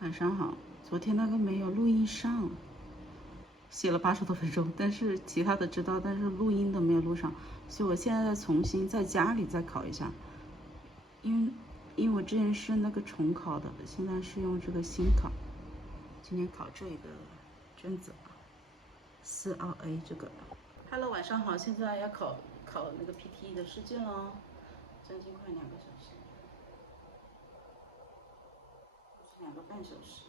晚上好，昨天那个没有录音上，写了80多分钟，但是其他的知道，但是录音的没有录上，所以我现在再重新在家里再考一下，因为我之前是那个重考的，现在是用这个新考，今天考这个卷子4RA 这个。Hello， 晚上好，现在要考那个 PTE 的试卷喽，将近快2个小时，2个半小时。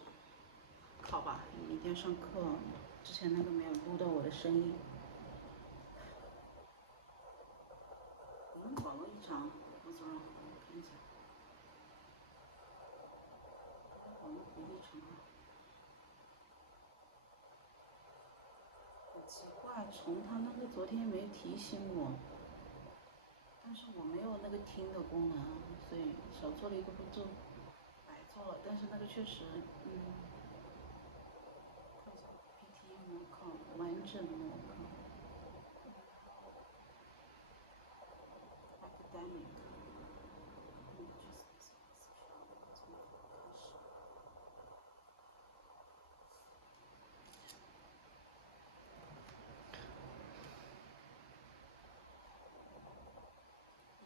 考吧，明天上课，之前那个没有录到我的声音。我们网络异常，我昨晚看一下，网络不异常啊，好奇怪，从他那个昨天没提醒我，但是我没有那个听的功能，所以少做了一个步骤，白做了，但是那个确实，PTE 模考完整模考 academic。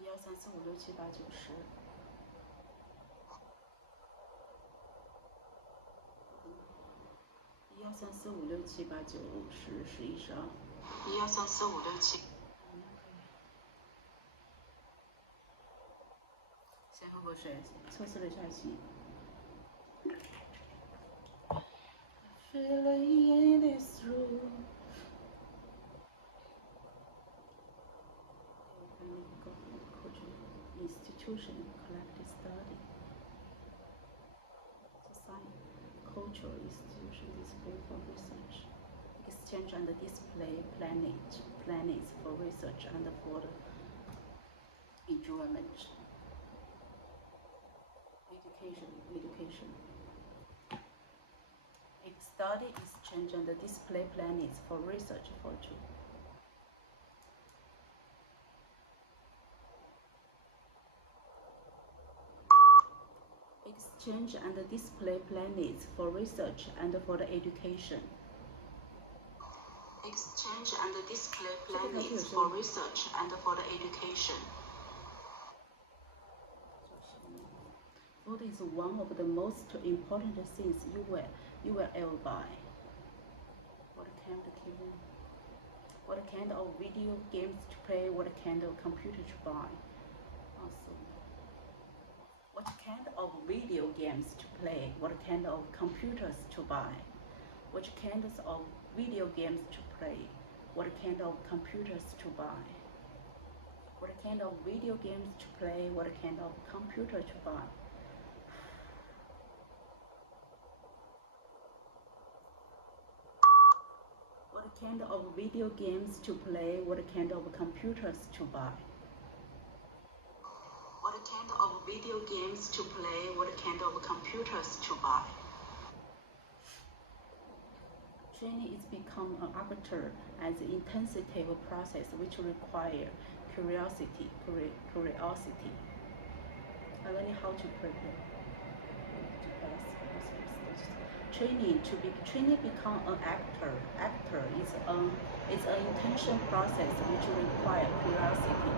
1、2、3、4、5、6、7、8、9、10。1、2、3、4、5、6、7、8、9、10、11、12。1、2、3、4、5、6、7。先喝口水，测试了一下心。Feeling in this room. Institution, collective study. Society, cultural institution, display for research. Exchange and display planets for research and for the enjoyment. Education. Study, exchange and display planets for research for children. Exchange and display planets for research and for the education. Exchange and display planets for research and for the education. Food is one of the most important things you will ever buy. What kind of video games to play? What kind of computer to buy? Awesome. What kind of video games to play? What kind of computers to buy? What kinds of video games to play? What kind of computers to buy? What kind of video games to play? What kind of computer to buy? What kind of video games to play? What kind of computers to buy? What kind of video games to play? What kind of computers to buy? Training is become an actor as an intensive process which require curiosity. Learning how to prepare. Training become an actor. Actor is an intention process which require curiosity.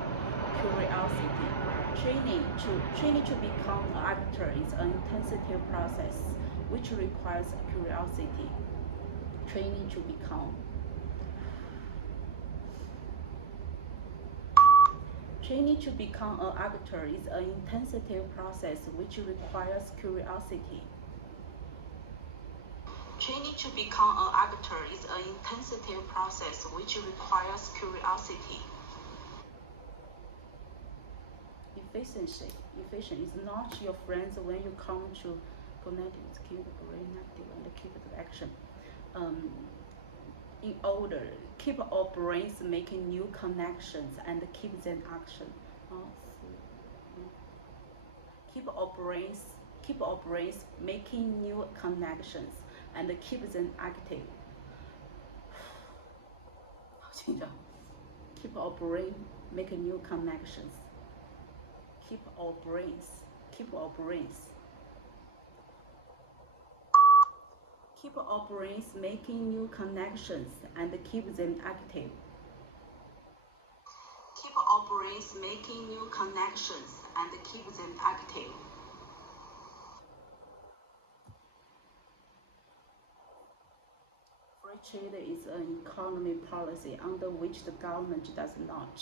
Training to become an actor is an intensive process which requires curiosity. Training to become an actor is an intensive process which requires curiosity. Training to become an actor is an intensive process which requires curiosity. Efficiency is not your friends when you come to connect with keep the brain active and keep the action. In order, keep our brains making new connections and keep them action. Keep our brains making new connections and keep them active. 好紧张。Keep our brain making new connections. Keep our brains Keep our brains making new connections and keep them active. Keep our brains making new connections and keep them active. Free trade is an economy policy under which the government does not.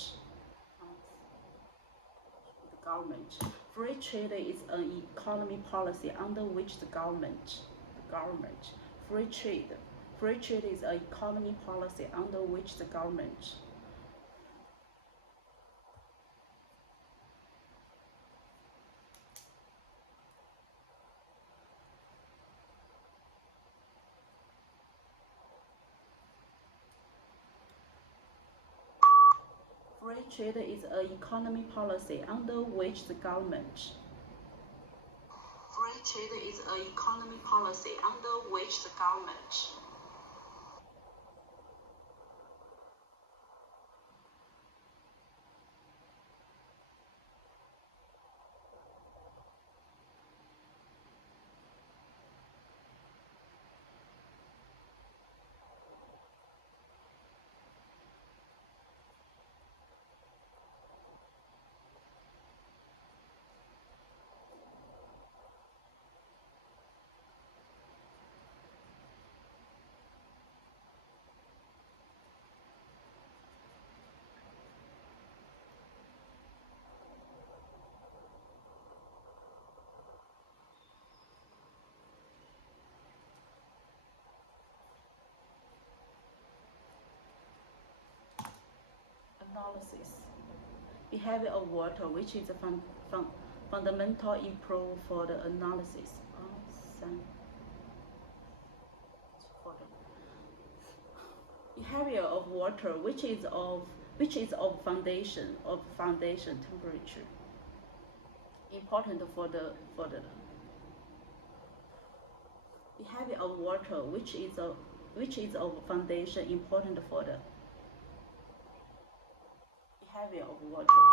Free trade is an economy policy under which the government. Free trade is an economy policy under which the government. Free trade is an economy policy under which the government. Free trade is an economy policy under which the government. Analysis. Behavior of water, which is a fundamental improve for the analysis. Behavior of water, which is of foundation temperature. Important for the behavior of water, which is of foundation important for the behavior of water.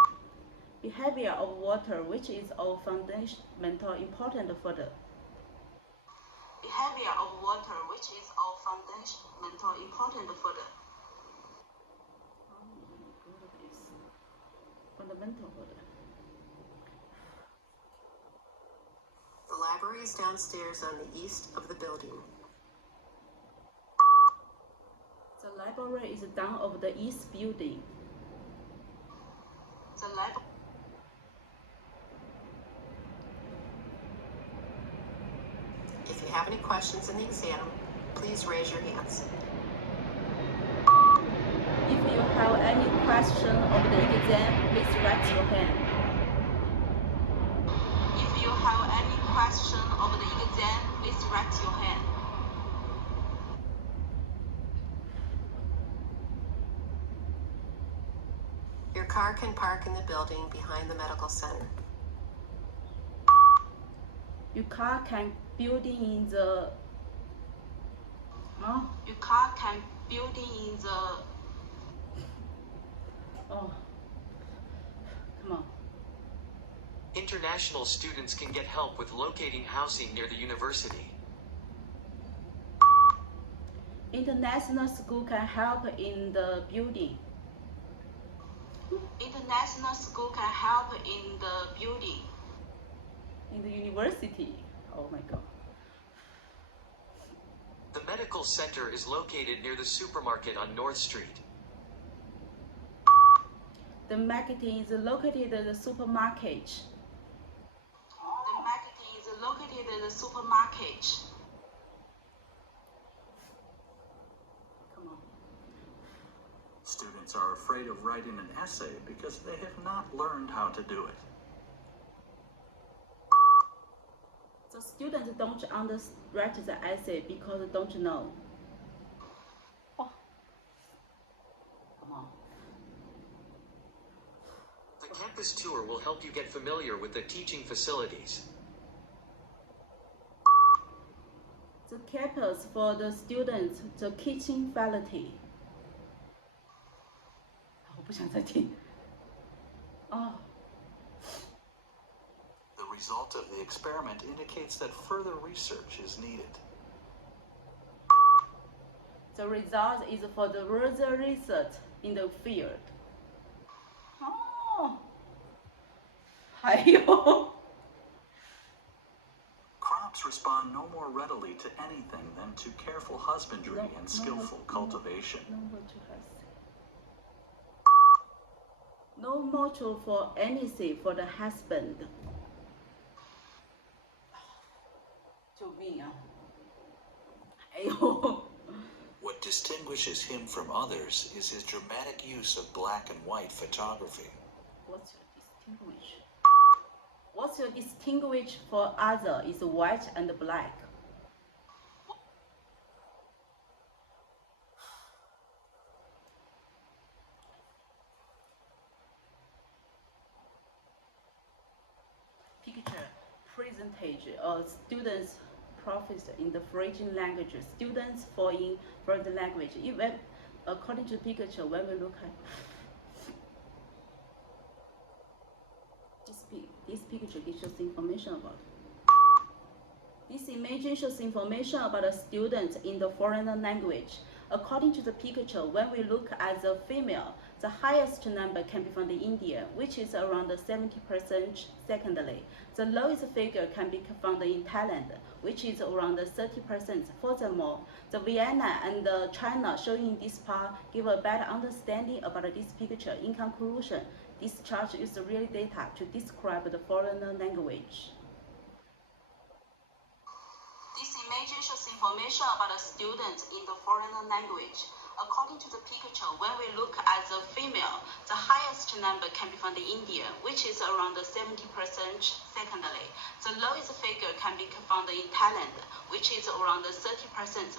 Behavior of water, which is of fundamental important for the behavior of water, which is of fundamental important for the fundamental for the. The library is downstairs on the east of the building. The library is down of the east building. The library. If you have any questions in the exam, please raise your hands. If you have any question of the exam, please raise your hand. If you have any question of the exam, please raise your hand. Your car can park in the building behind the medical center. Your car can building in the. Your car can building in the. Oh, come on. International students can get help with locating housing near the university. International school can help in the building. International school can help in the building. In the university. Oh my God. The medical center is located near the supermarket on North Street. The marketing is located at the supermarket. The marketing is located at the supermarket. Come on. Students are afraid of writing an essay because they have not learned how to do it. So students don't write the essay because they don't know. Oh. Come on. The campus tour will help you get familiar with the teaching facilities. The campus for the students, the teaching faculty. 我不想再听。哦。The result of the experiment indicates that further research is needed. The result is for the further research in the field. 哦，还有 Crops respond no more readily to anything than to careful husbandry and skillful cultivation. No mortal for anything for the husband. 救命啊！还有。What distinguishes him from others is his dramatic use of black and white photography. What's your distinguish for other is white and black. Picture presentation of students professor in the foreign languages. Students for in foreign language. Even according to picture, when we look at this picture gives us information about it. This image shows information about a student in the foreign language. According to the picture, when we look at the female, the highest number can be found in India, which is around 70%. Secondly, the lowest figure can be found in Thailand, which is around 30%. Furthermore, the Vienna and China showing this part give a better understanding about this picture. In conclusion, this chart is real data to describe the foreign language. This image shows information about a student in the foreign language. According to the picture, when we look at the female, the highest number can be found in India, which is around 70%. Secondly, the lowest figure can be found in Thailand, which is around 30%.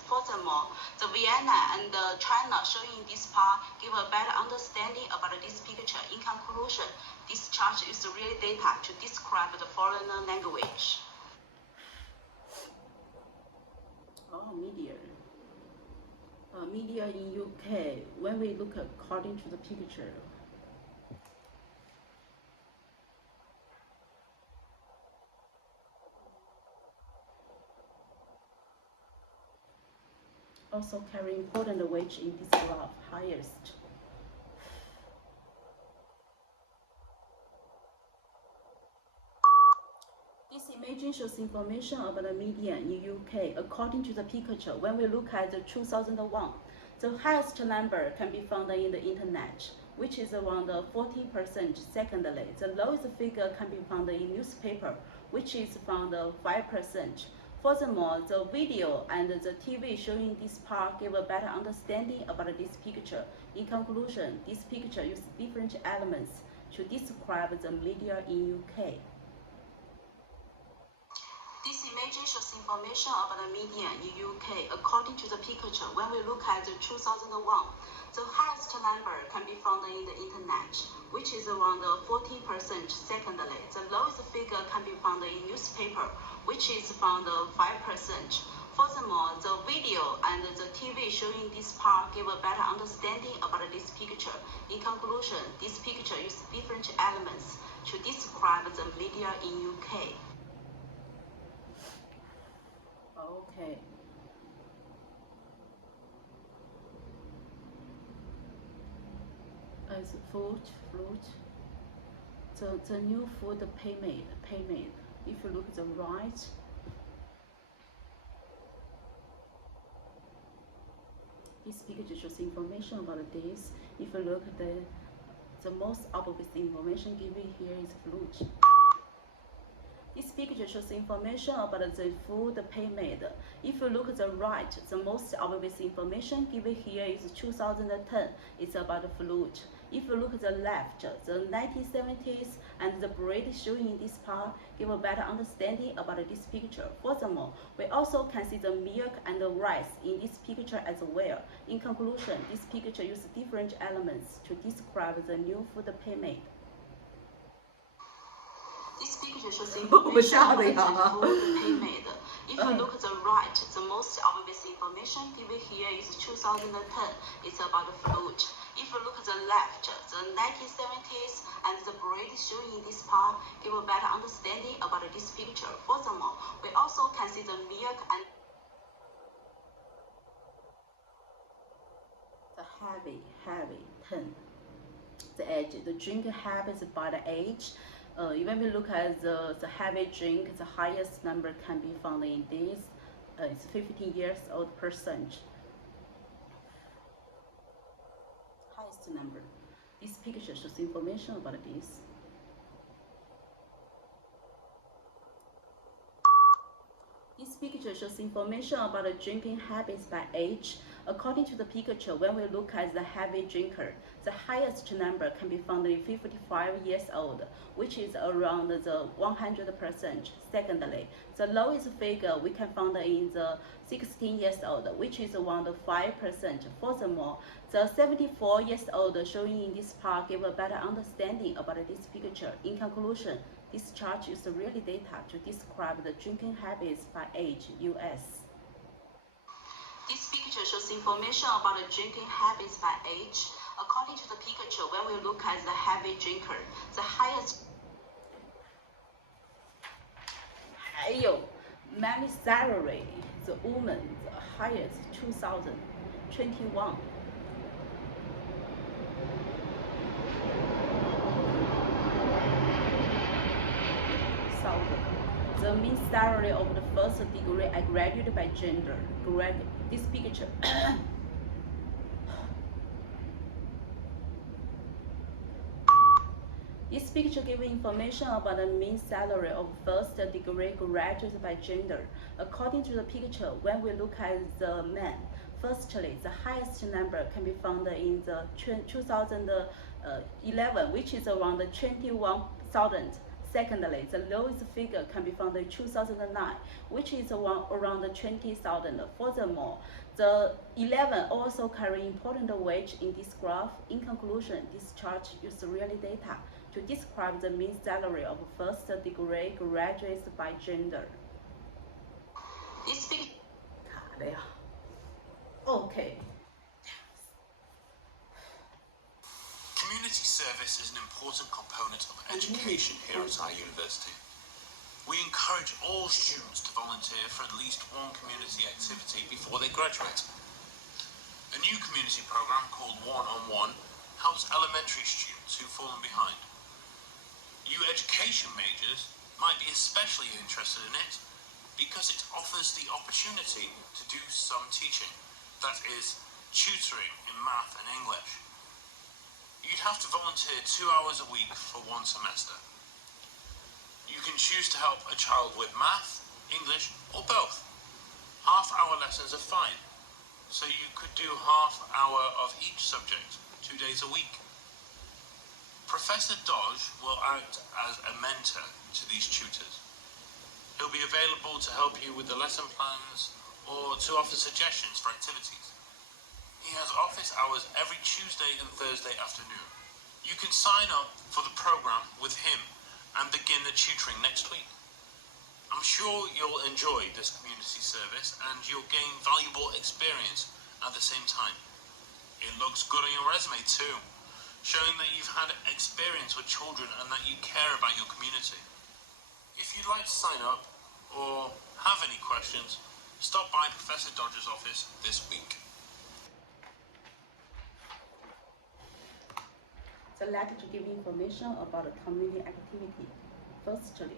Furthermore, the Vienna and China showing this part give a better understanding about this picture. In conclusion, this chart is real data to describe the foreign language. Oh, media. Media in UK, when we look according to the picture. Also carry important weight in this graph, highest. This image shows information about the media in UK. According to the picture, when we look at the 2001, the highest number can be found in the internet, which is around 40%. Secondly, the lowest figure can be found in newspaper, which is found 5%. Furthermore, the video and the TV showing this part give a better understanding about this picture. In conclusion, this picture uses different elements to describe the media in UK. This image shows information about the media in UK. According to the picture, when we look at the 2001, the highest number can be found in the internet, which is around 40%. Secondly, the lowest figure can be found in newspaper, which is found 5%. Furthermore, the video and the TV showing this part give a better understanding about this picture. In conclusion, this picture uses different elements to describe the media in UK. Okay. As fruit, the new food payment. If you look at the right, this picture shows information about this. If you look at the most obvious information given here is fruit. This picture shows information about the food payment. If you look at the right, the most obvious information given here is 2010. It's about the fruit. If you look at the left, the 1970s and the bread showing in this part give a better understanding about this picture. Furthermore, we also can see the milk and the rice in this picture as well. In conclusion, this picture uses different elements to describe the new food payment. This picture shows information about the food payment. If you look at the right, the most obvious information given here is 2010. It's about the fruit. If you look at the left, the 1970s and the bread showing in this part give a better understanding about this picture. Furthermore, we also can see the milk and heavy, 10. The age, the drink habits by the age. When we look at the heavy drink, the highest number can be found in this. It's 15 years old person. Highest number. This picture shows information about this. This picture shows information about the drinking habits by age. According to the picture, when we look at the heavy drinker, the highest number can be found in 55 years old, which is around the 100%. Secondly, the lowest figure we can find in the 16 years old, which is around 5%. Furthermore, the 74 years old showing in this part give a better understanding about this picture. In conclusion, this chart is real data to describe the drinking habits by age, US. This picture shows information about the drinking habits by age. According to the picture, when we look at the heavy drinker, the highest. 还有 many salary, the woman, the highest 2021. The mean salary of the first degree I graduated by gender. This picture. This picture gives information about the mean salary of first degree graduates by gender. According to the picture, when we look at the men, firstly, the highest number can be found in the 2011, which is around 21,000. Secondly, the lowest figure can be found in 2009, which is around 20,000. Furthermore, the 11 also carry important weight in this graph. In conclusion, this chart uses real data to describe the mean salary of first degree graduates by gender. This picture. Okay. Community service is an important component of education here at our university. We encourage all students to volunteer for at least one community activity before they graduate. A new community program called One-on-One helps elementary students who've fallen behind. You education majors might be especially interested in it because it offers the opportunity to do some teaching, that is, tutoring in math and English. You'd have to volunteer 2 hours a week for one semester. You can choose to help a child with math, English, or both. Half-hour lessons are fine, so you could do half-hour of each subject 2 days a week. Professor Dodge will act as a mentor to these tutors. He'll be available to help you with the lesson plans or to offer suggestions for activities. He has office hours every Tuesday and Thursday afternoon. You can sign up for the program with him and begin the tutoring next week. I'm sure you'll enjoy this community service and you'll gain valuable experience at the same time. It looks good on your resume too, showing that you've had experience with children and that you care about your community. If you'd like to sign up or have any questions, stop by Professor Dodge's office this week. The lecture gives information about the community activity. Firstly,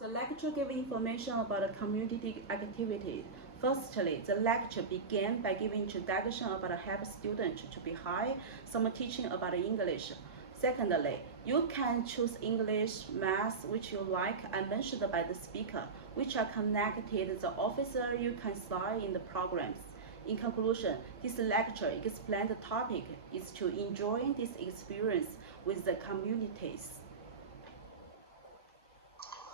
the lecture gives information about the community activity. Firstly, the lecture began by giving introduction about help students to be high, some teaching about English. Secondly, you can choose English, math, which you like, and mentioned by the speaker, which are connected to the officer you can sign in the programs. In conclusion, this lecture explains the topic is to enjoy this experience with the communities.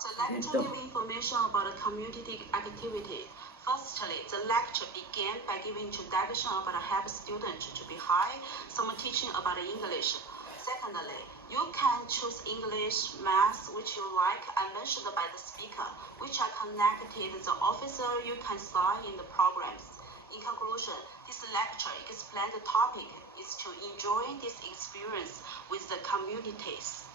The lecture gives information about the community activity. Firstly, the lecture began by giving introduction about help students to be high, some teaching about English. Secondly, you can choose English, math, which you like, and mentioned by the speaker, which are connected to the officer you can sign in the programs. In conclusion, this lecture explains the topic is to enjoy this experience with the communities.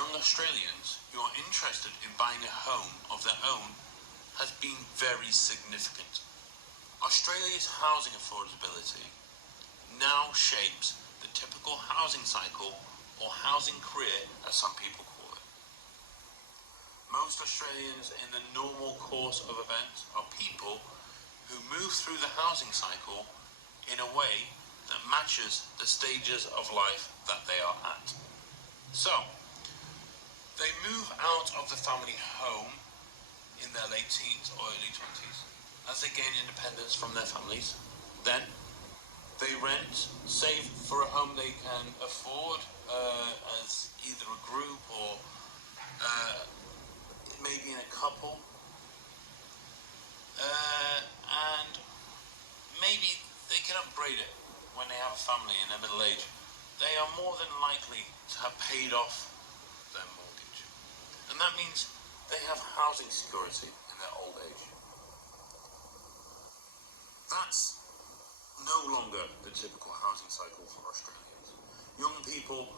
young Australians who are interested in buying a home of their own has been very significant. Australia's housing affordability now shapes the typical housing cycle, or housing career as some people call it. Most Australians in the normal course of events are people who move through the housing cycle in a way that matches the stages of life that they are at. So, they move out of the family home in their late teens or early 20s as they gain independence from their families. Then, they rent, save for a home they can afford as either a group or maybe in a couple. And maybe they can upgrade it when they have a family in their middle age. They are more than likely to have paid off their mortgage. And that means they have housing security in their old age. That's no longer the typical housing cycle for Australians. Young people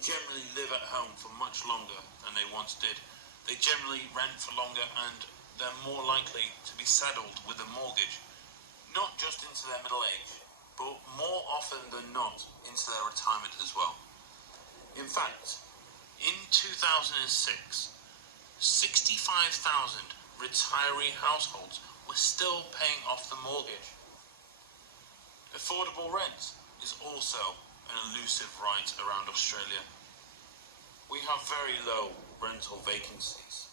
generally live at home for much longer than they once did. They generally rent for longer and they're more likely to be saddled with a mortgage, not just into their middle age, but more often than not into their retirement as well. In fact, in 2006, 65,000 retiree households were still paying off the mortgage. Affordable rent is also an elusive right around Australia. We have very low rental vacancies.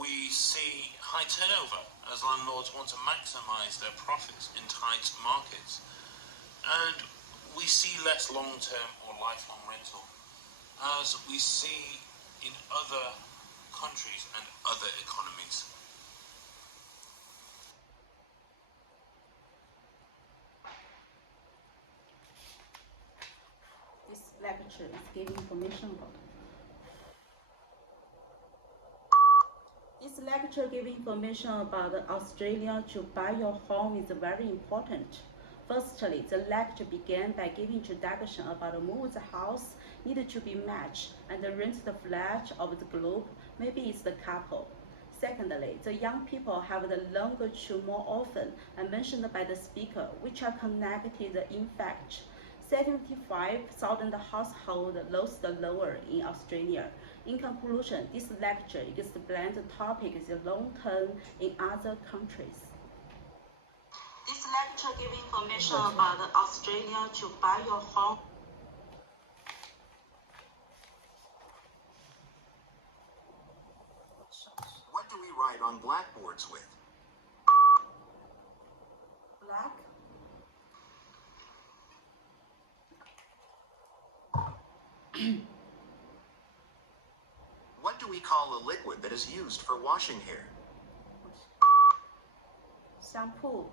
We see high turnover as landlords want to maximise their profits in tight markets. And we see less long-term or lifelong rental, as we see in other countries and other economies. This lecture is giving information about. This lecture giving information about Australia to buy your home is very important. Firstly, the lecture began by giving introduction about the move the house needed to be matched and rent the flat of the group, maybe it's the couple. Secondly, the young people have the longer to more often and mentioned by the speaker, which are connected in fact. 75,000 households lost lower in Australia. In conclusion, this lecture explains the topic is long-term in other countries. This lecture gives information about Australia to buy your home. What do we write on blackboards with? Black. What do we call a liquid that is used for washing hair? Shampoo.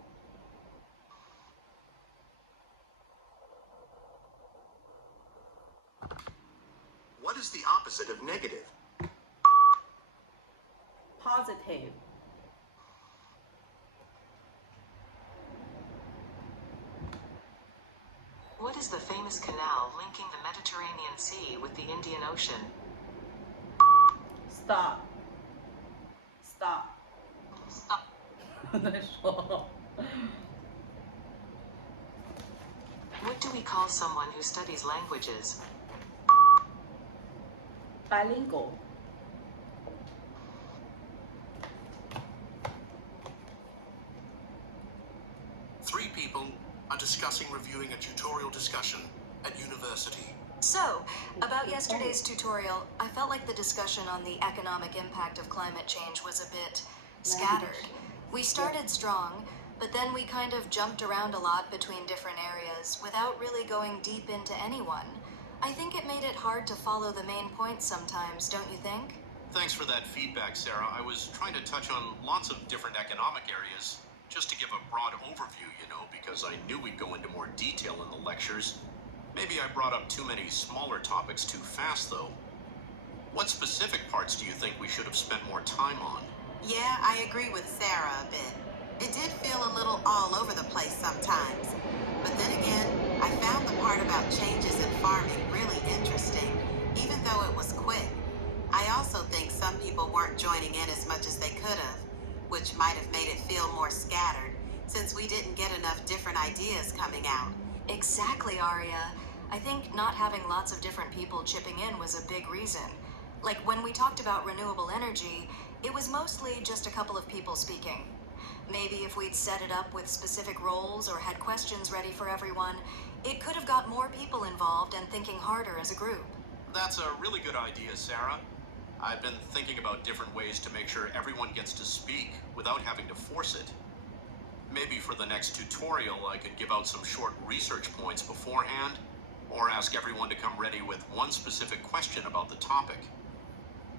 What is the opposite of negative? Positive. What is the famous canal linking the Mediterranean Sea with the Indian Ocean? Stop. Stop. Stop. 再说。 What do we call someone who studies languages? Bilingual. Three people are discussing reviewing a tutorial discussion at university. So, about yesterday's tutorial, I felt like the discussion on the economic impact of climate change was a bit scattered. We started strong, but then we kind of jumped around a lot between different areas without really going deep into any one. I think it made it hard to follow the main points sometimes, don't you think? Thanks for that feedback, Sarah. I was trying to touch on lots of different economic areas, just to give a broad overview, because I knew we'd go into more detail in the lectures. Maybe I brought up too many smaller topics too fast, though. What specific parts do you think we should have spent more time on? Yeah, I agree with Sarah a bit. It did feel a little all over the place sometimes. But then again, I found the part about changes in farming really interesting. weren't joining in as much as they could have, which might have made it feel more scattered since we didn't get enough different ideas coming out. Exactly, Aria. I think not having lots of different people chipping in was a big reason. Like when we talked about renewable energy, it was mostly just a couple of people speaking. Maybe if we'd set it up with specific roles or had questions ready for everyone, it could have got more people involved and thinking harder as a group. That's a really good idea, Sarah. I've been thinking about different ways to make sure everyone gets to speak without having to force it. Maybe for the next tutorial, I could give out some short research points beforehand, or ask everyone to come ready with one specific question about the topic.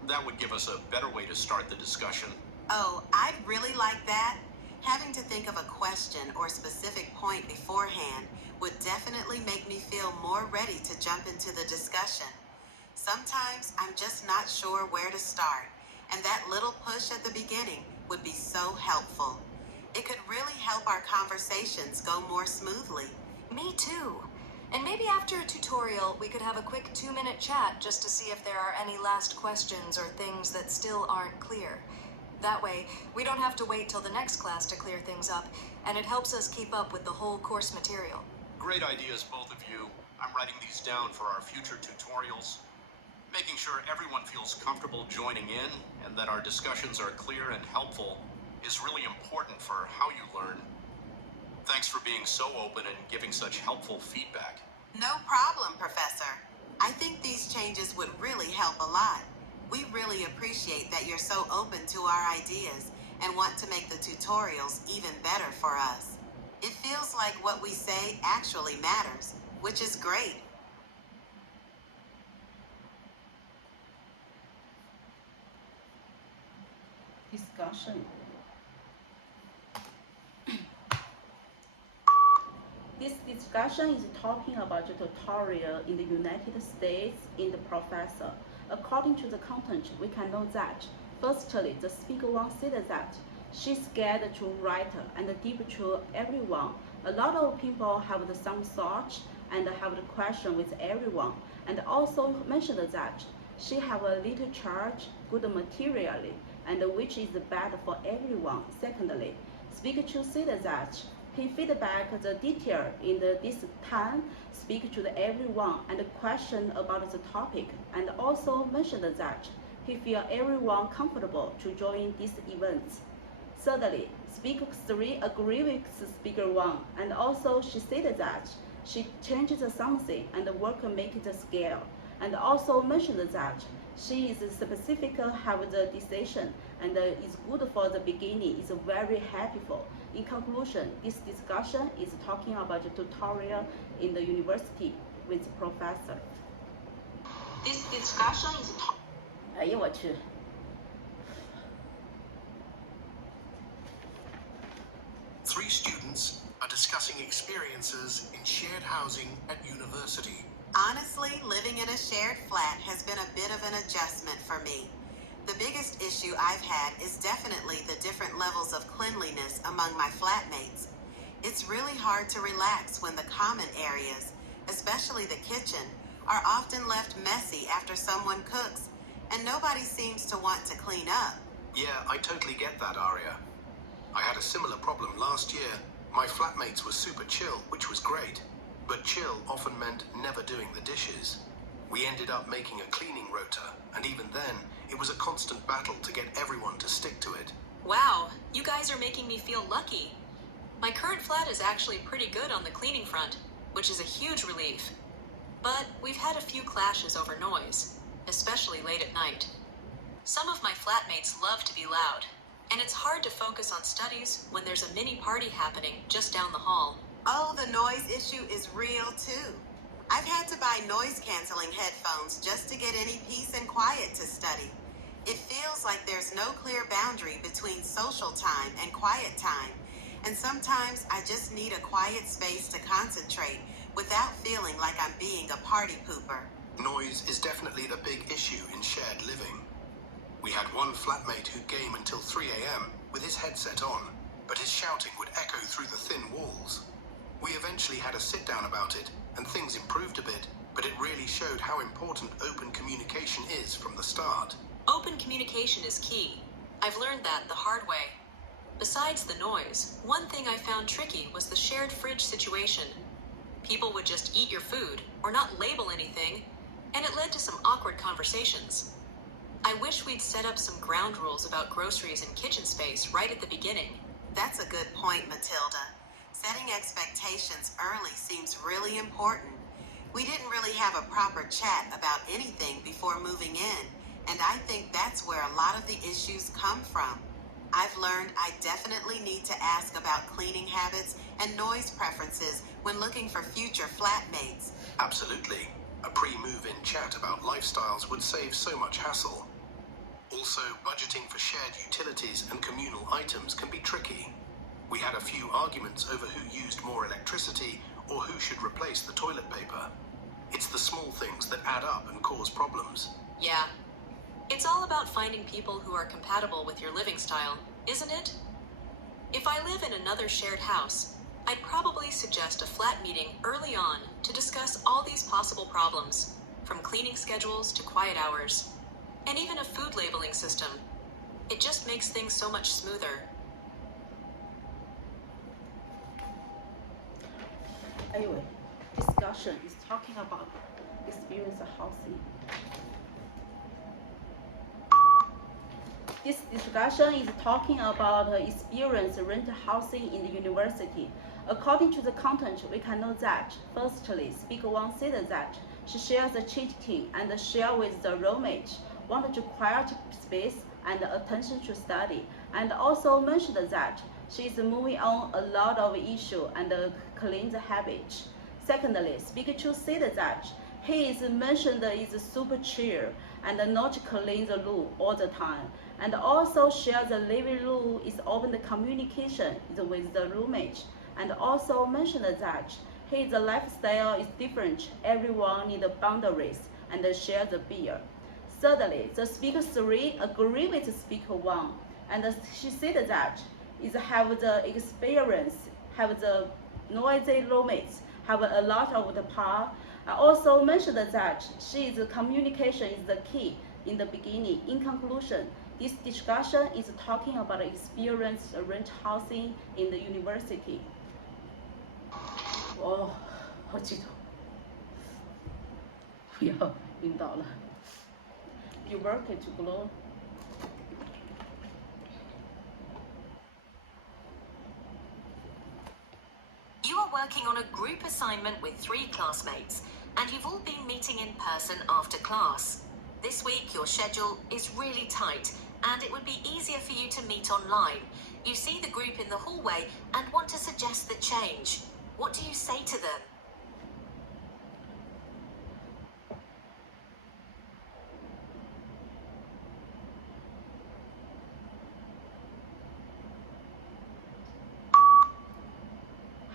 That would give us a better way to start the discussion. Oh, I'd really like that. Having to think of a question or specific point beforehand would definitely make me feel more ready to jump into the discussion. Sometimes I'm just not sure where to start, and that little push at the beginning would be so helpful. It could really help our conversations go more smoothly. Me too. And maybe after a tutorial, we could have a quick 2-minute chat just to see if there are any last questions or things that still aren't clear. That way, we don't have to wait till the next class to clear things up, and it helps us keep up with the whole course material. Great ideas, both of you. I'm writing these down for our future tutorials. Making sure everyone feels comfortable joining in and that our discussions are clear and helpful is really important for how you learn. Thanks for being so open and giving such helpful feedback. No problem, Professor. I think these changes would really help a lot. We really appreciate that you're so open to our ideas and want to make the tutorials even better for us. It feels like what we say actually matters, which is great. Discussion. This discussion is talking about the tutorial in the United States in the professor. According to the content, we can know that, firstly, the speaker one said that she's scared to write and deep to everyone. A lot of people have the same thought and have the question with everyone, and also mentioned that she have a little charge, good materially, and which is bad for everyone. Secondly, speaker two said that he feedback the detail in this time, speak to everyone and question about the topic, and also mentioned that he feel everyone comfortable to join this event. Thirdly, speaker 3 agree with speaker 1, and also she said that she changed something and work make the scale, and also mentioned that she is specific have the decision and is good for the beginning, is very helpful. In conclusion, this discussion is talking about the tutorial in the university with professor. This discussion is哎呀我去 Three students are discussing experiences in shared housing at university. Honestly, living in a shared flat has been a bit of an adjustment for me. The biggest issue I've had is definitely the different levels of cleanliness among my flatmates. It's really hard to relax when the common areas, especially the kitchen, are often left messy after someone cooks, and nobody seems to want to clean up. Yeah, I totally get that, Aria. I had a similar problem last year. My flatmates were super chill, which was great. But chill often meant never doing the dishes. We ended up making a cleaning rota, and even then, it was a constant battle to get everyone to stick to it. Wow, you guys are making me feel lucky. My current flat is actually pretty good on the cleaning front, which is a huge relief. But we've had a few clashes over noise, especially late at night. Some of my flatmates love to be loud, and it's hard to focus on studies when there's a mini party happening just down the hall. Oh, the noise issue is real too. I've had to buy noise-canceling headphones just to get any peace and quiet to study. It feels like there's no clear boundary between social time and quiet time, and sometimes I just need a quiet space to concentrate without feeling like I'm being a party pooper. Noise is definitely the big issue in shared living. We had one flatmate who'd game until 3 a.m. with his headset on, but his shouting would echo through the thin walls. We eventually had a sit-down about it, and things improved a bit, but it really showed how important open communication is from the start. Open communication is key. I've learned that the hard way. Besides the noise, one thing I found tricky was the shared fridge situation. People would just eat your food or not label anything, and it led to some awkward conversations. I wish we'd set up some ground rules about groceries and kitchen space right at the beginning. That's a good point, Matilda. Setting expectations early seems really important. We didn't really have a proper chat about anything before moving in, and I think that's where a lot of the issues come from. I've learned I definitely need to ask about cleaning habits and noise preferences when looking for future flatmates. Absolutely. A pre-move-in chat about lifestyles would save so much hassle. Also, budgeting for shared utilities and communal items can be tricky. We had a few arguments over who used more electricity or who should replace the toilet paper. It's the small things that add up and cause problems. Yeah. It's all about finding people who are compatible with your living style, isn't it? If I live in another shared house, I'd probably suggest a flat meeting early on to discuss all these possible problems, from cleaning schedules to quiet hours, and even a food labeling system. It just makes things so much smoother. Anyway, discussion is talking about experience of housing. This discussion is talking about experience rental housing in the university. According to the content, we can know that, firstly, speaker one said that she shares the cheating and share with the roommate, wanted to quiet space and attention to study, and also mentioned that she is moving on a lot of issue and clean the habit. Secondly, speaker two said that he is mentioned is super chill and not clean the room all the time, and also share the living room is open the communication is with the roommate, and also mentioned that his lifestyle is different, everyone need boundaries and share the beer. Thirdly, the speaker three agree with speaker one, and she said that is have the experience, have the noisy roommates, have a lot of the power. I also mentioned that communication is the key in the beginning. In conclusion, this discussion is talking about experience rent housing in the university. 哦，好激动，不要晕倒了。You work it to glow. You are working on a group assignment with 3 classmates, and you've all been meeting in person after class. This week your schedule is really tight, and it would be easier for you to meet online. You see the group in the hallway and want to suggest the change. What do you say to them?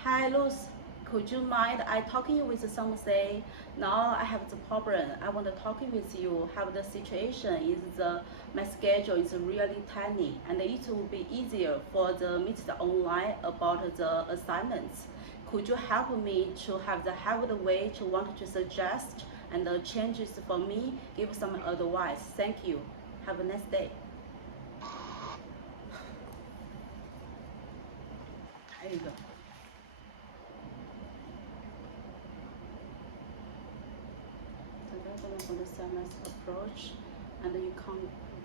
Hi Luz, could you mind I talking with someone say, now I have the problem, I want to talking with you, have the situation is my schedule is really tiny and it will be easier for the meet the online about the assignments. Could you help me to have the way to want to suggest and the changes for me, give some advice. Thank you. Have a nice day. 还有一个。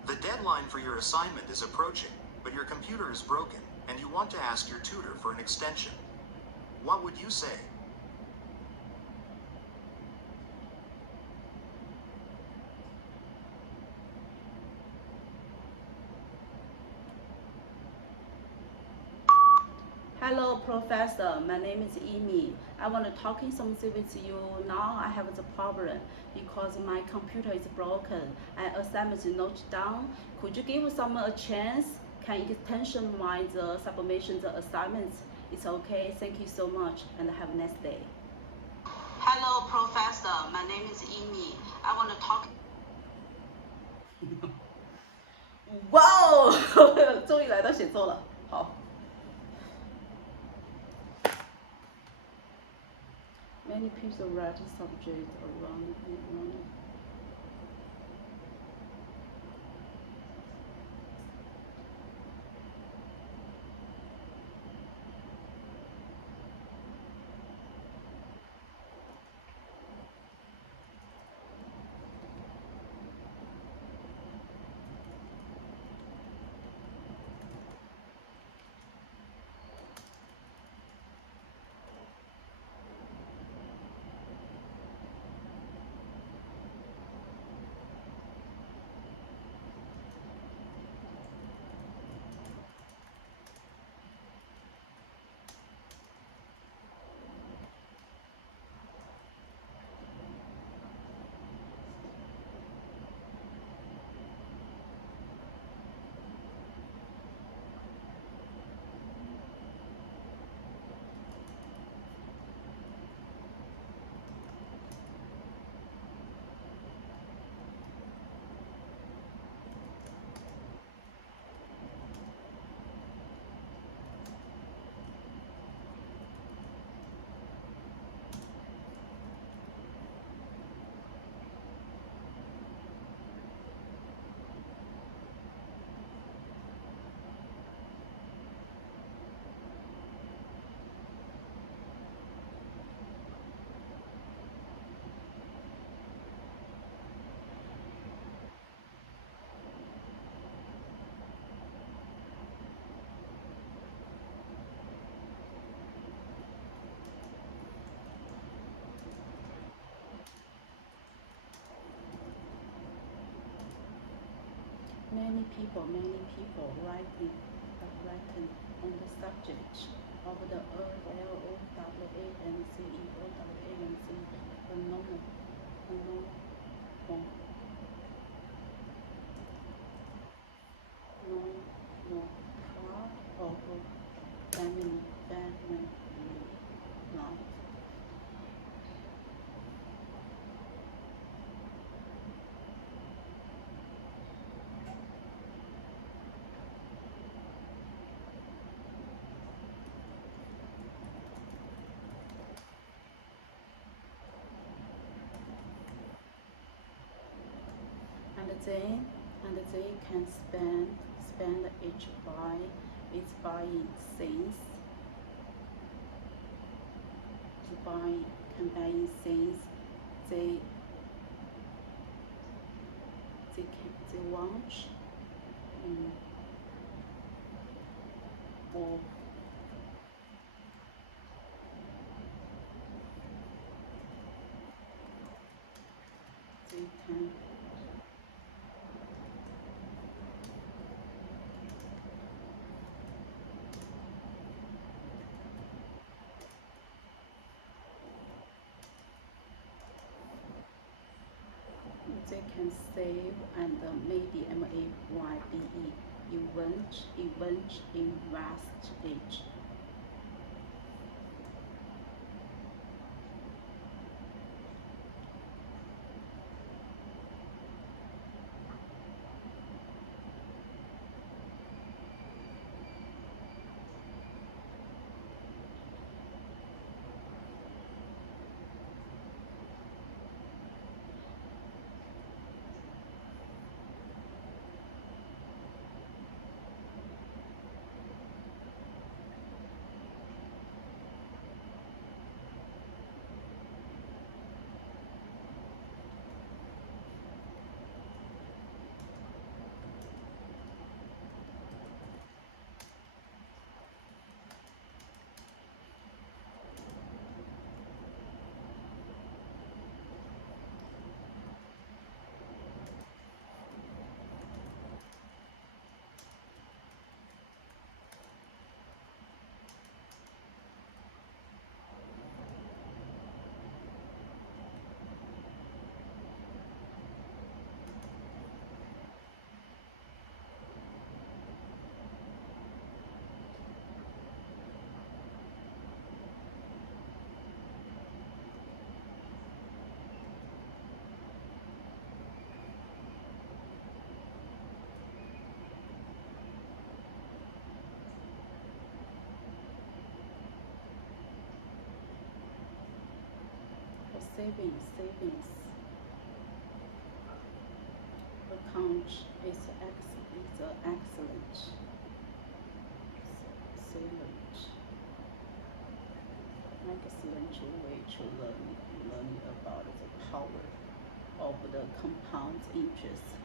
The deadline for your assignment is approaching, but your computer is broken, and you want to ask your tutor for an extension. What would you say? Hello, Professor. My name is Yimi. I want to talking something with you. Now I have the problem because my computer is broken and assignment is not done. Could you give some a chance? Can extension my the submission the assignments? It's okay. Thank you so much and have a nice day. Hello, Professor. My name is Yimi. I want to talk. Wow! 终于来到写作了，好。Many people write subjects around. Many people writing on the subject of the ROWANCE phenomenon of family life. And they can spend each buying things. Buying things they want, or they can save and maybe invest it. Savings account is an excellent way to learn about the power of the compound interest.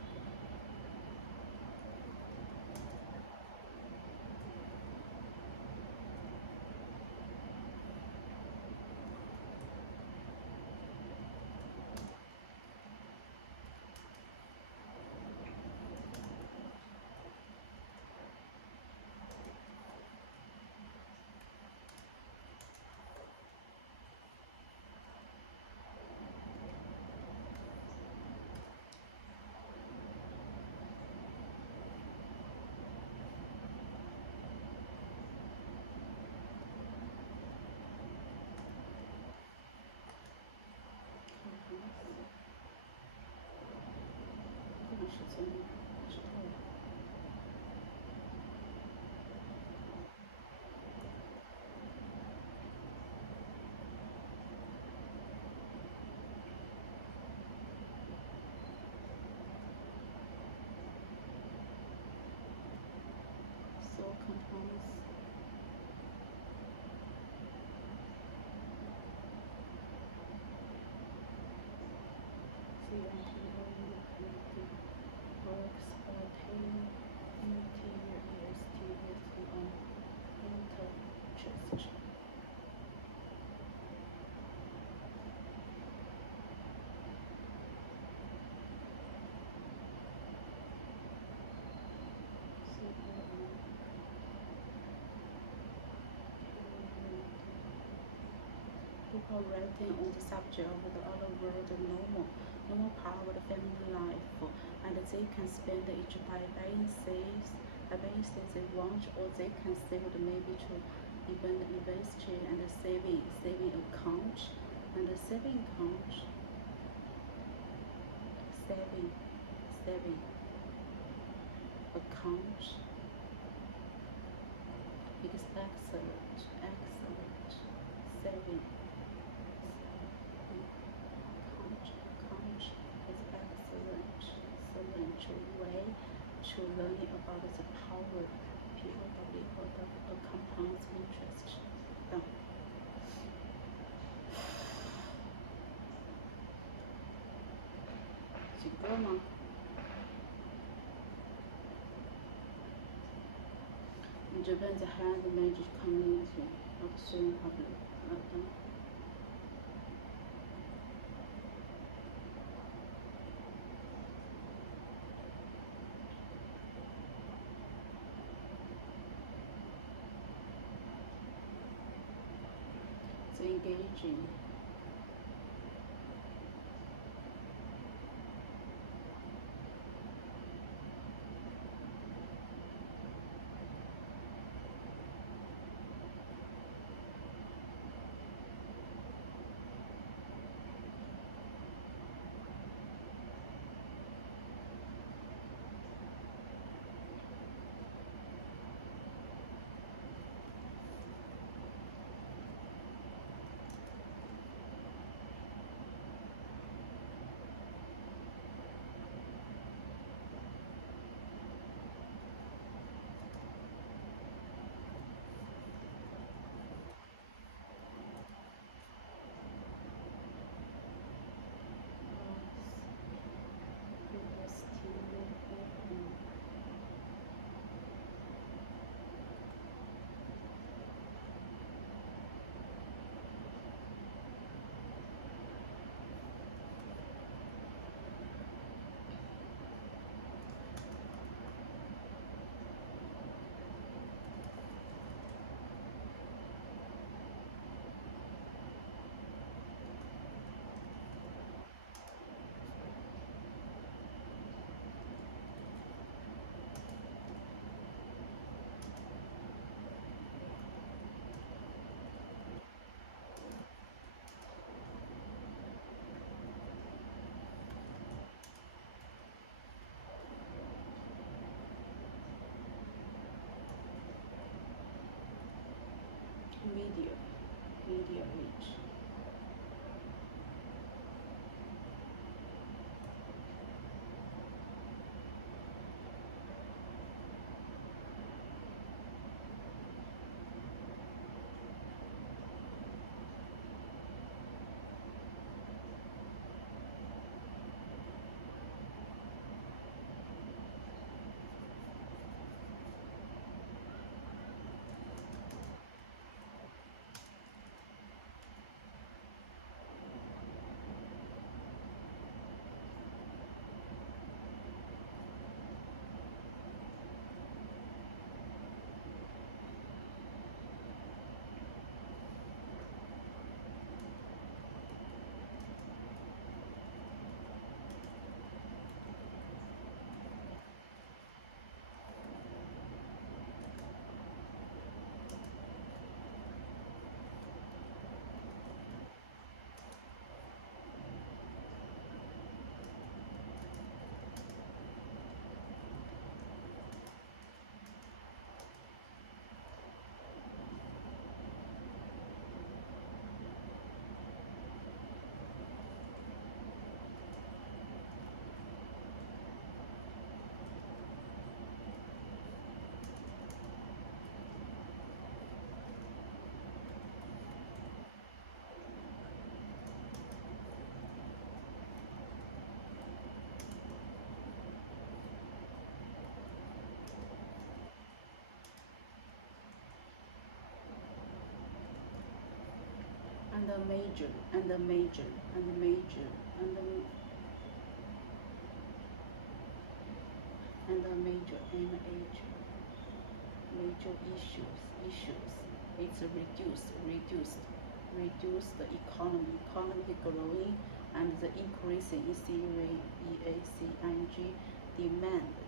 people writing on the subject of the other world normal part of the family life, and they can spend it by buying things they want, or they can save it maybe to even invest and saving account and saving account. Saving account. It is excellent. Saving account is excellent way to learning about the power of a compound interest. Done. 几个吗？In Japan, the handmade community of student public. It's engaging. Media reach. And the major, and the major, and the major, and the major issues. It's reduced. reduce the economic growing and the increasing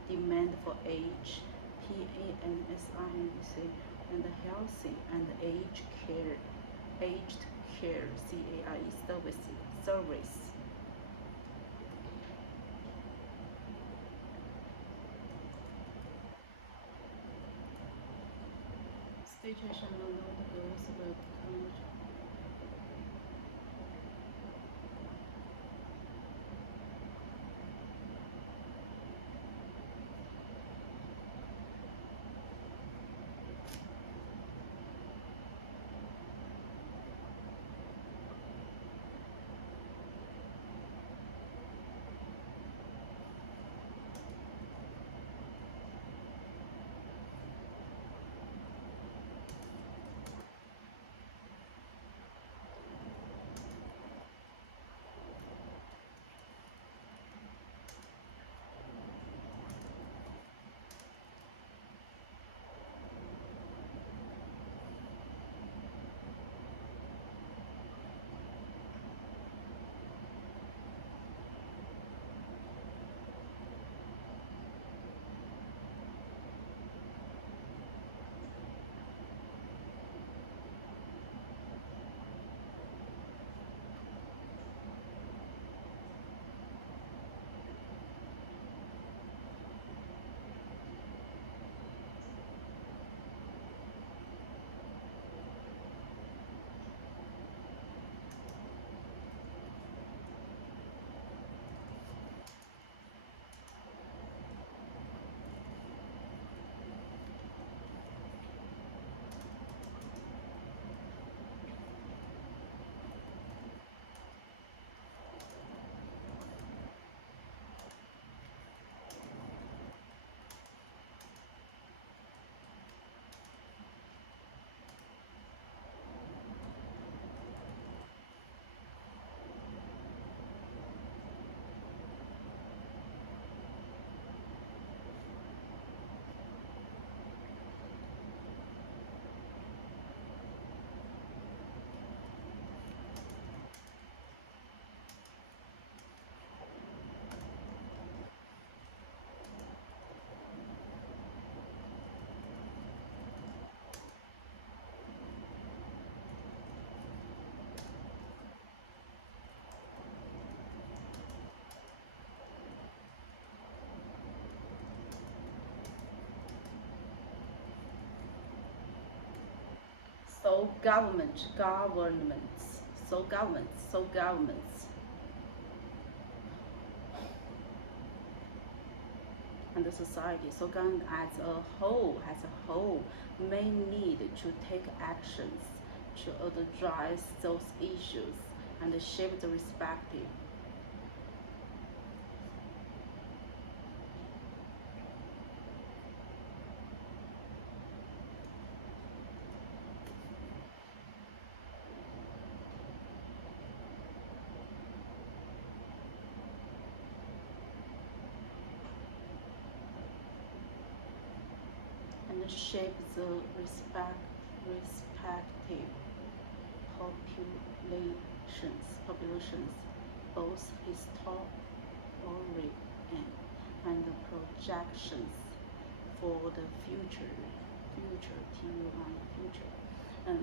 demand for age, PANSINC, and healthy and aged care service. Situation alone goes will come. So governments, and the society, so government as a whole may need to take actions to address those issues and shape the respective shape the respective populations, both historic and projections for the future.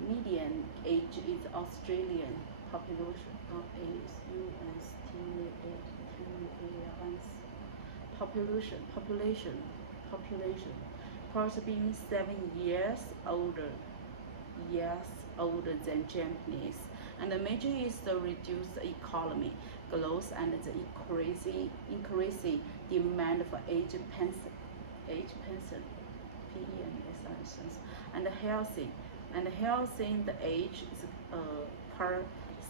Median age is Australian population course being 7 years older than Japanese, and the major is the reduced economy growth and the increasing demand for age pension, PE and healthy the age is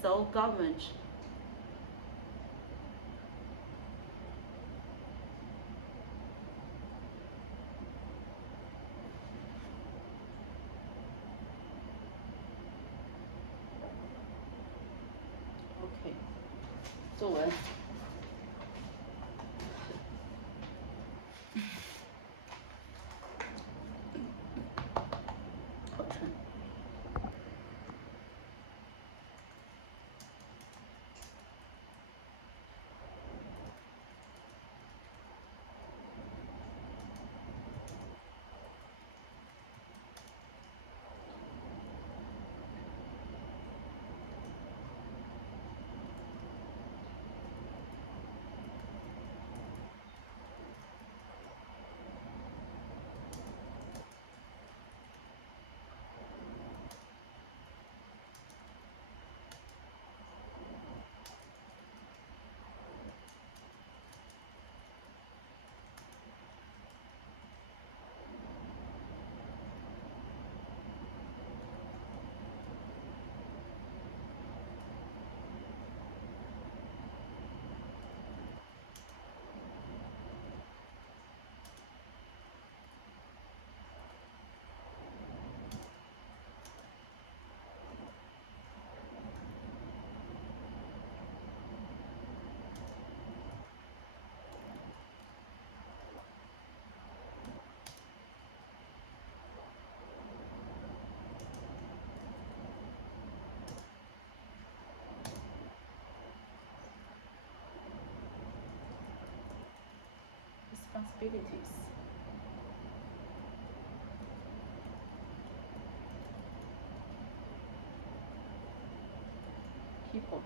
so government OK 作文 responsibilities. People.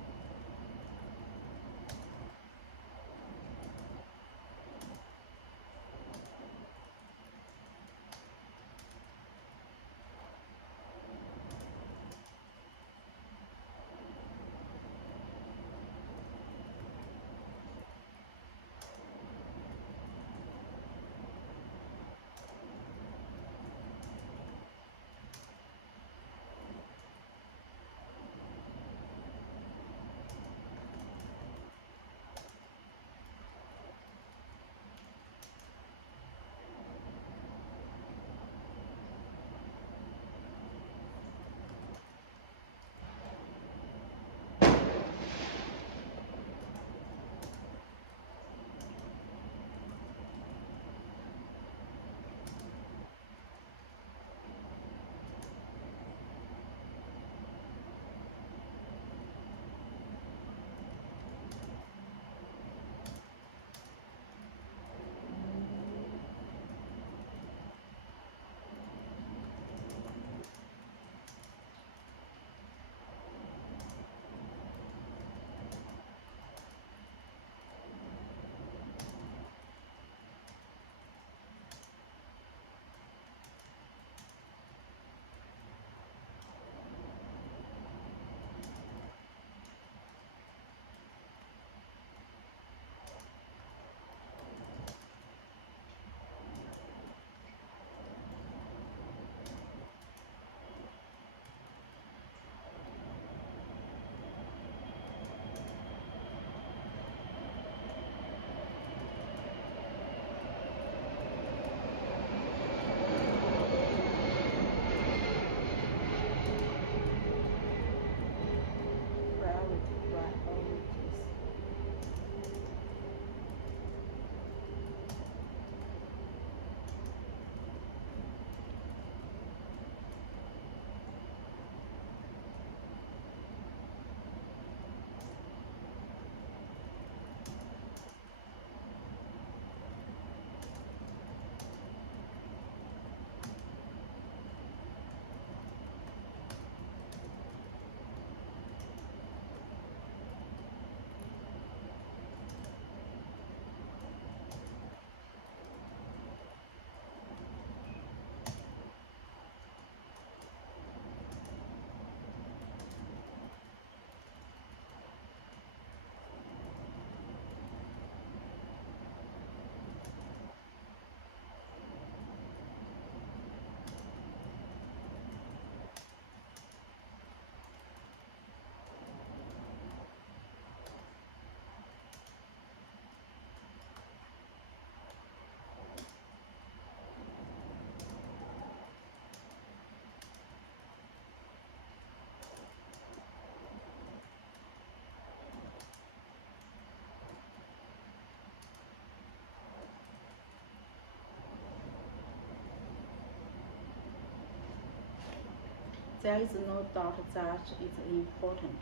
There is no doubt that it's important.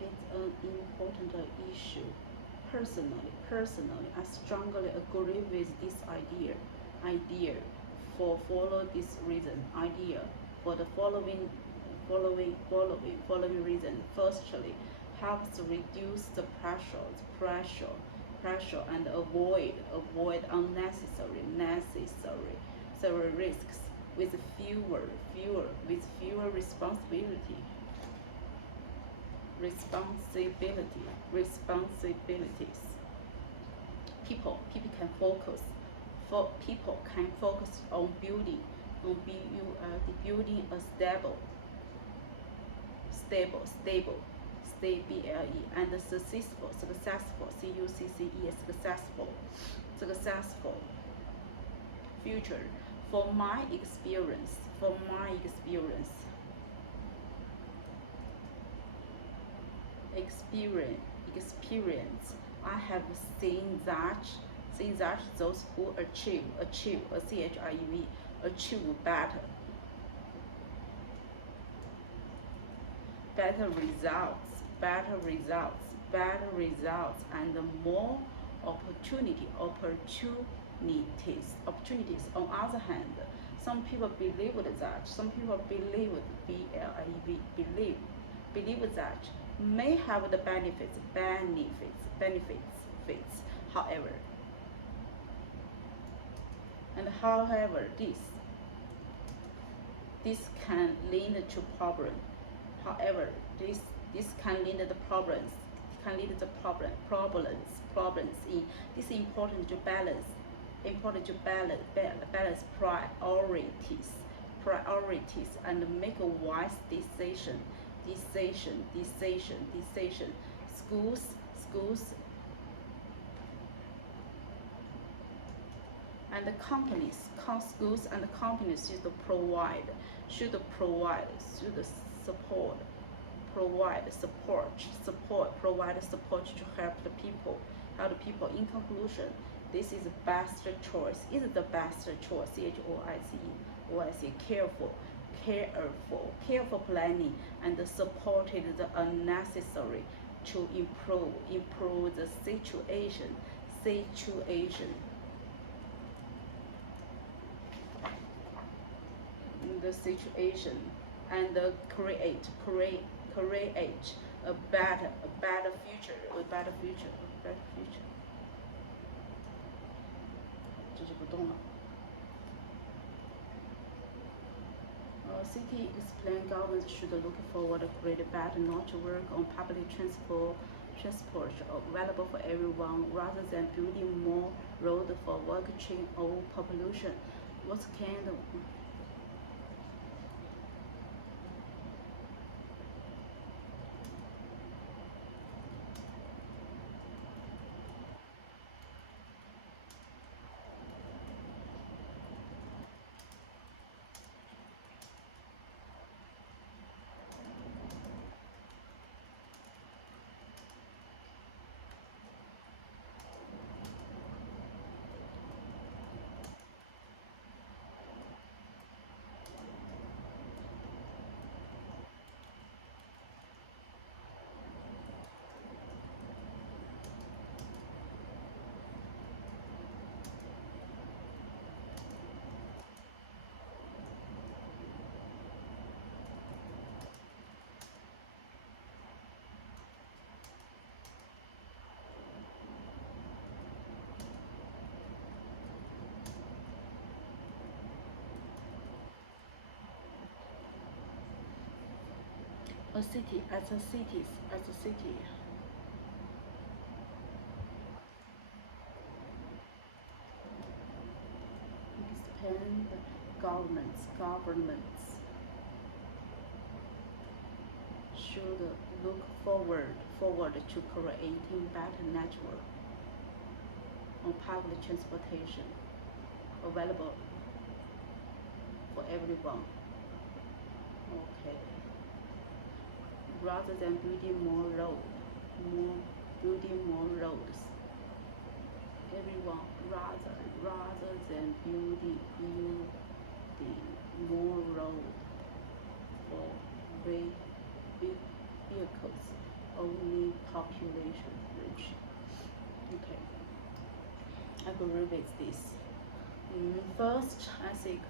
It's an important issue. Personally, I strongly agree with this idea. For follow this reason. For the following reason. Firstly, helps reduce the pressure and avoid unnecessary risks with fewer responsibilities. People can focus on building a stable and successful future. For my experience, I have seen that those who achieve better results better results, and more opportunities. On other hand, some people believe that may have the benefits. However, this can lead to problems. This can lead to problems. In this important to balance priorities and make a wise decision. Schools and companies should provide support to help the people. In conclusion, this is the best choice. Careful planning and supported the unnecessary to improve the situation. And create a better future. 这就不动了。City explained governments should look forward to create better not to work on public transport available for everyone rather than building more road for work train or population. What kind of a city as a city. Expand governments should look forward to creating better network on public transportation available for everyone. Okay. Rather than building more roads. Everyone rather than building more roads for vehicles, only population rich. Okay, I agree with this. First, I think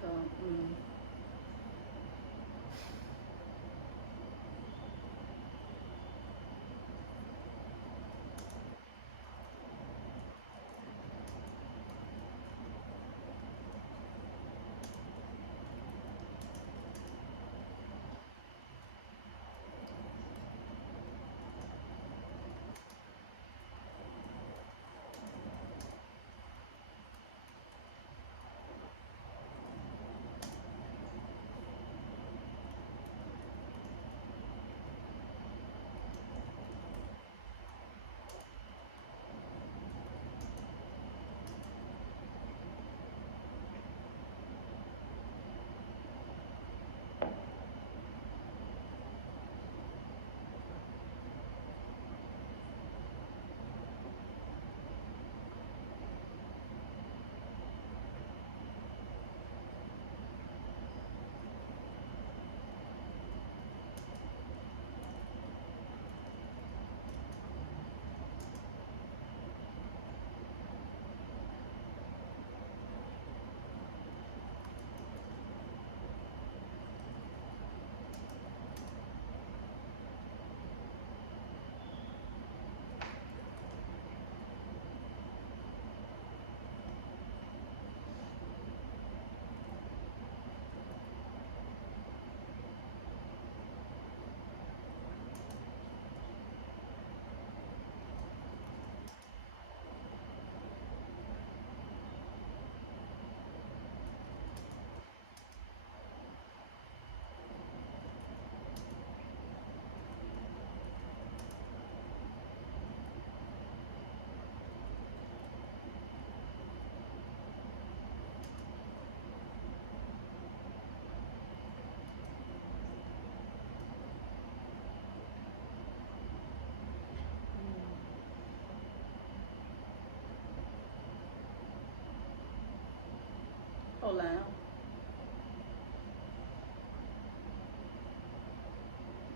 好难啊！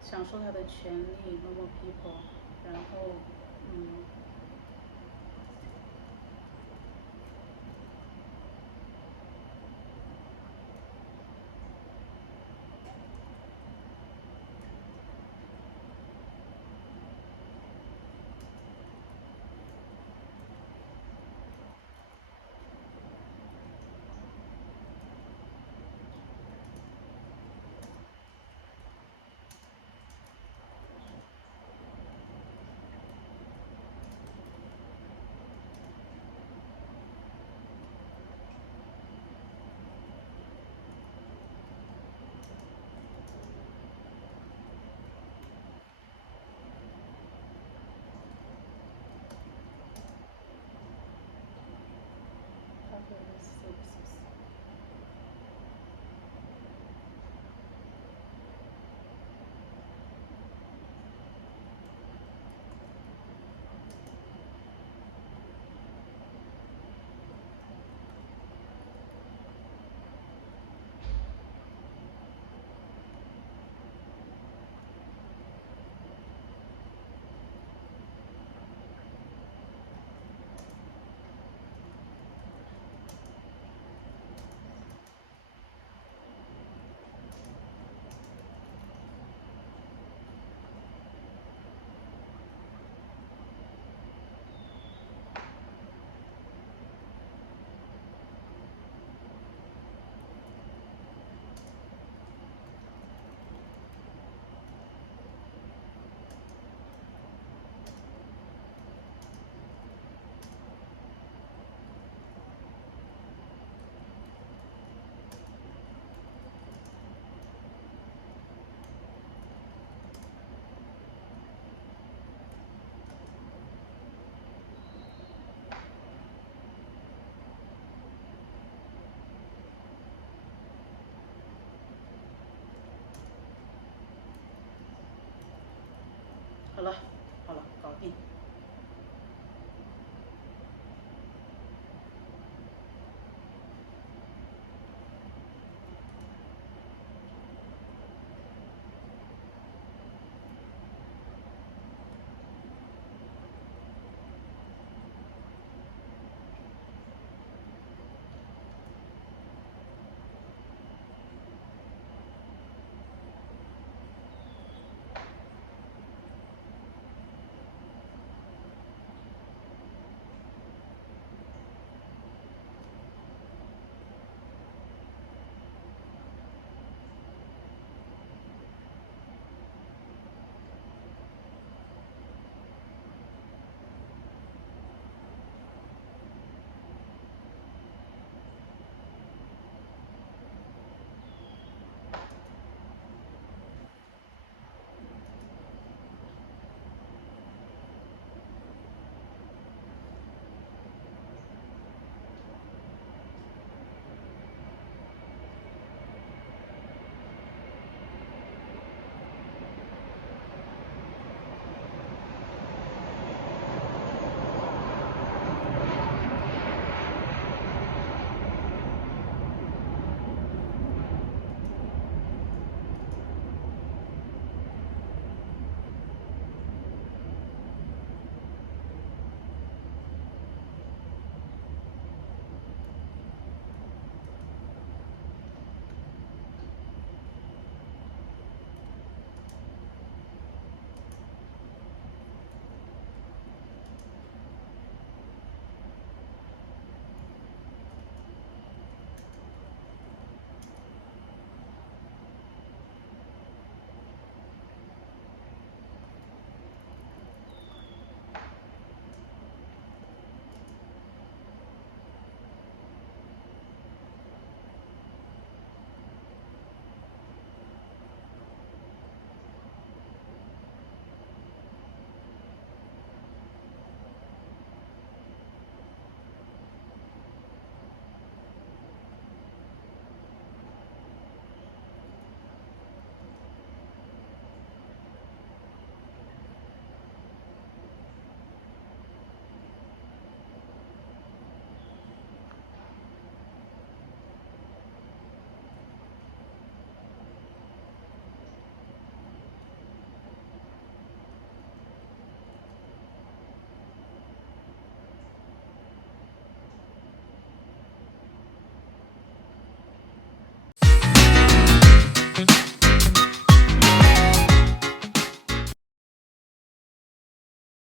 享受他的权利 ，normal people， 然后好了。